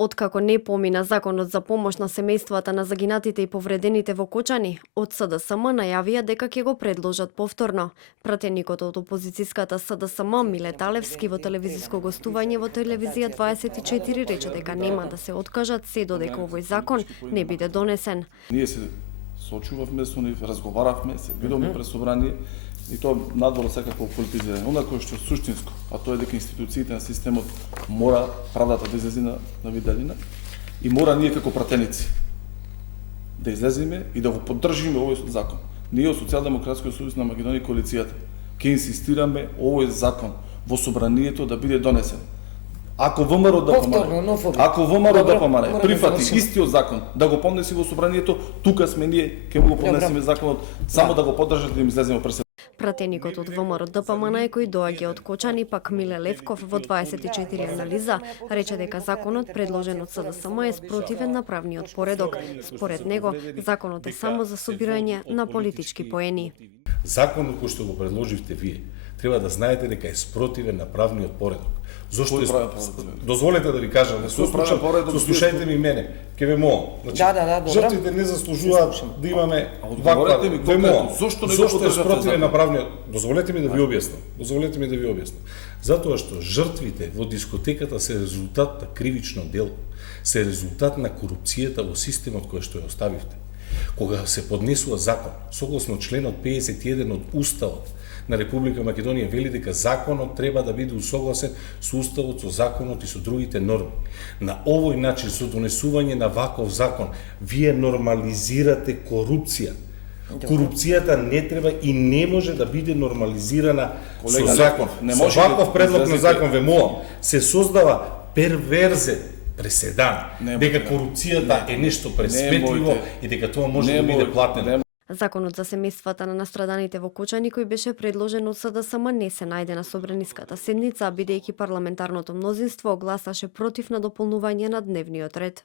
Откако не помина законот за помош на семејствата на загинатите и повредените во Кочани, од СДСМ најавија дека ќе го предложат повторно. Пратеникот од опозицијската СДСМ Милет Алевски во телевизиско гостување во телевизија 24 рече дека нема да се откажат се додека овој закон не биде донесен. Ние се сочувавме со нив, разговаравме, се видовме пред собрание и тоа надвор секако политизирање. Она кој што е суштинско, а тоа е дека институциите на системот мора правдата да излезе на виделина и мора ние како пратеници да излеземе и да го поддржиме овој закон. Ние од Социјалдемократскиот сојуз на Македонија и коалицијата ќе инсистираме овој закон во собранието да биде донесен. Ако ВМРО да помане, прифати истиот закон, да го поднеси во собранието, тука сме ние, ќе го поднесеме законот, само да го поддржат да им излеземе пред. Пратеникот од ВМРО ДПМН кој доаѓа од Кочани, пак Миле Левков во 24 анализа, рече дека законот предложен од СДСМ е спротивен на правниот поредок. Според него, законот е само за собирање на политички поени. Законот кој што го предложивте вие, треба да знаете дека е спротивен на правниот поредок. Зошто дозволете да ви кажам, слушајте ми мене, ќе ве молам. Значи, жртвите не заслужуваат да имаме ваква зошто е спротивен на правниот. Дозволете ми да ви објаснам. Затоа што жртвите во дискотеката се резултат на кривично дело, се резултат на корупцијата во системот кој што ја оставивте. Кога се поднесува закон, согласно членот 51 од Уставот на Република Македонија вели дека законот треба да биде усогласен со Уставот, со законот и со другите норми. На овој начин, со донесување на ваков закон, вие нормализирате корупција. Корупцијата не треба и не може да биде нормализирана со закон. Со ваков предлог на закон, ве молам, се создава перверзен преседан, дека корупцијата е нешто пресметливо и дека тоа може да биде платено. Законот за семејствата на настраданите во Кочани, кој беше предложен од СДСМ, не се најде на собраниската седница, бидејќи парламентарното мнозинство гласаше против на дополнување на дневниот ред.